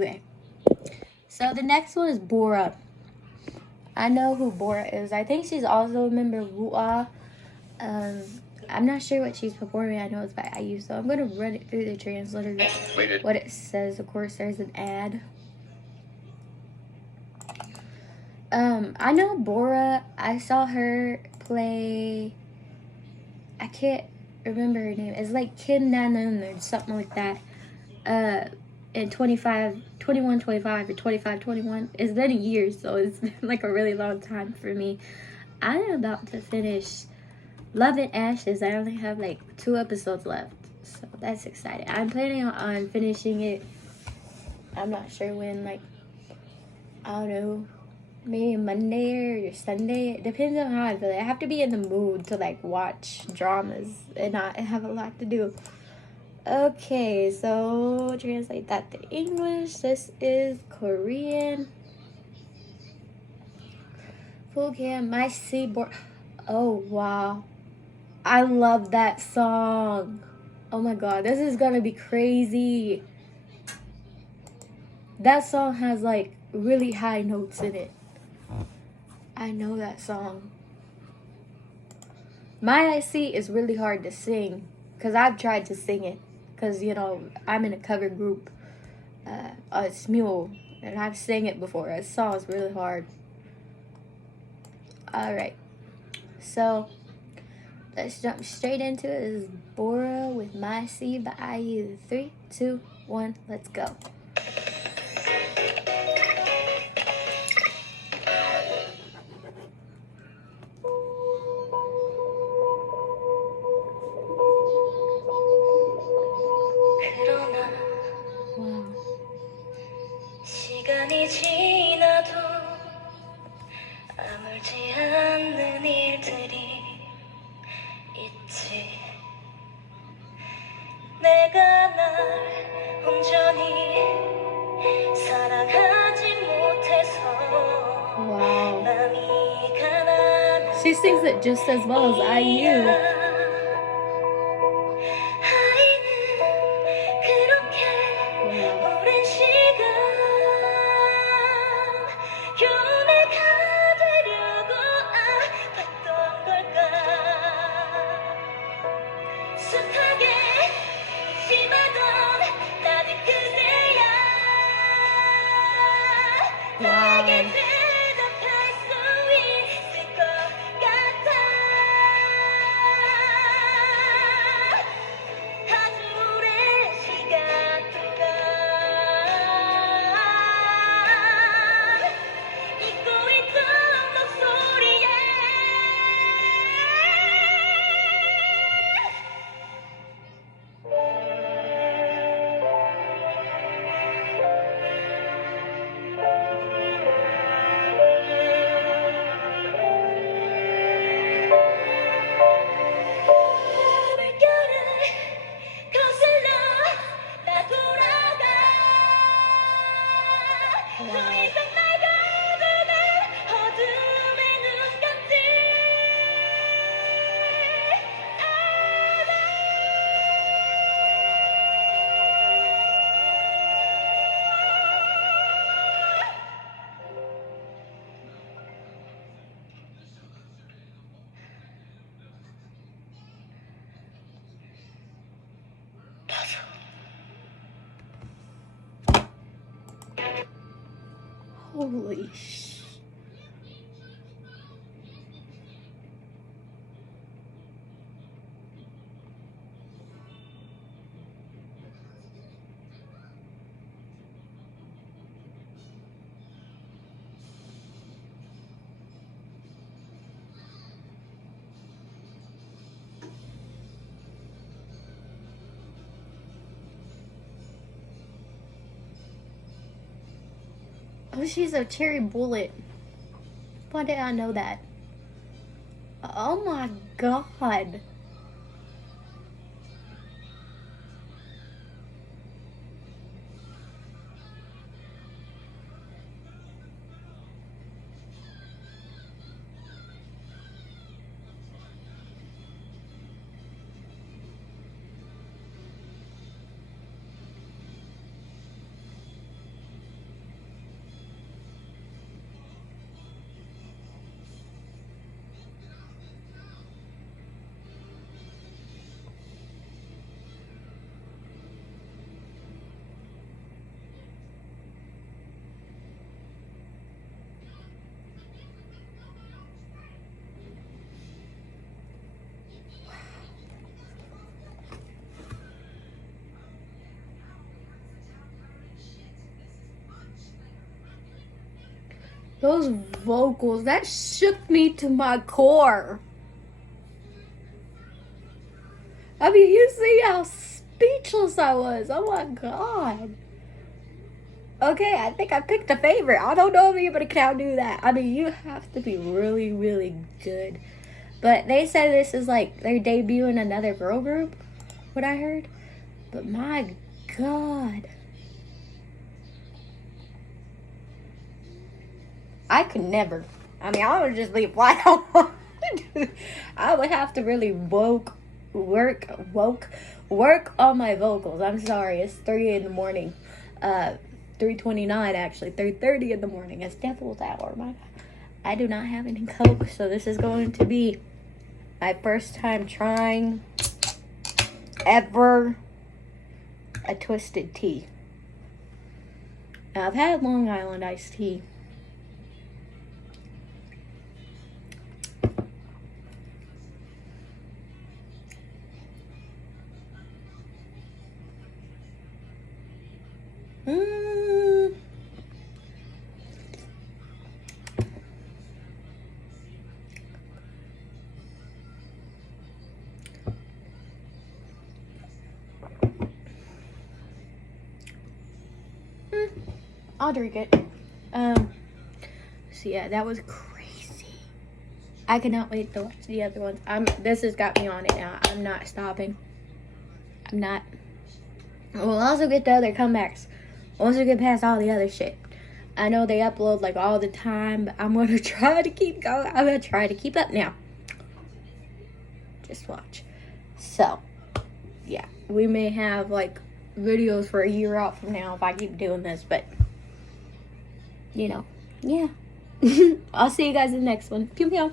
Okay. So the next one is Bora. I know who Bora is. I think she's also a member of Wu'a. I'm not sure what she's performing. I know it's by IU, so I'm gonna run it through the translator. What it says. Of course, there's an ad. I know Bora. I saw her play. I can't remember her name. It's like Kim Nanon or something like that. In 21, 25, or 25, 21. It's been a year, so it's been like a really long time for me. I'm about to finish Love and Ashes. I only have like 2 episodes left, so that's exciting. I'm planning on finishing it. I'm not sure when, like, I don't know, maybe Monday or Sunday. It depends on how I feel. I have to be in the mood to like watch dramas and not have a lot to do. Okay, so translate that to English. This is Korean. Full Cam, My Seaboard. Oh, wow. I love that song. Oh my god, this is gonna be crazy. That song has like really high notes in it. I know that song. My I See is really hard to sing because I've tried to sing it because, you know, I'm in a cover group, Smule, and I've sang it before. That song is really hard. Alright, so let's jump straight into it. This is Bora with My See by IU. 3, 2, 1, let's go. Wow. 시간이 지나도 아물지 않는 일들이 있지. 내가 날 온전히 사랑하지 못해서 마음이 가난. She sings it just as well as IU. Holy sh! Oh, she's a cherry bullet. Why did I know that? Oh my god. Those vocals, that shook me to my core. I mean, you see how speechless I was. Oh my God. Okay, I think I picked a favorite. I don't know if anybody can outdo that. I mean, you have to be really, really good. But they said this is like they're debuting another girl group, what I heard. But my God. I could never. I mean, I would just leave wide alone. I would have to really work on my vocals. I'm sorry, it's 3 in the morning. 3:29 actually, 3:30 in the morning. It's Devil's Hour. I do not have any Coke, so this is going to be my first time trying ever a twisted tea. Now, I've had Long Island iced tea. I'll drink it. So yeah, that was crazy. I cannot wait to watch the other ones. This has got me on it now. I'm not stopping. I'm not. We'll also get the other comebacks once we get past all the other shit. I know they upload like all the time, but I'm gonna try to keep going. I'm gonna try to keep up now. Just watch. So yeah, we may have like videos for a year out from now if I keep doing this, but you know, yeah. I'll see you guys in the next one. Pew pew.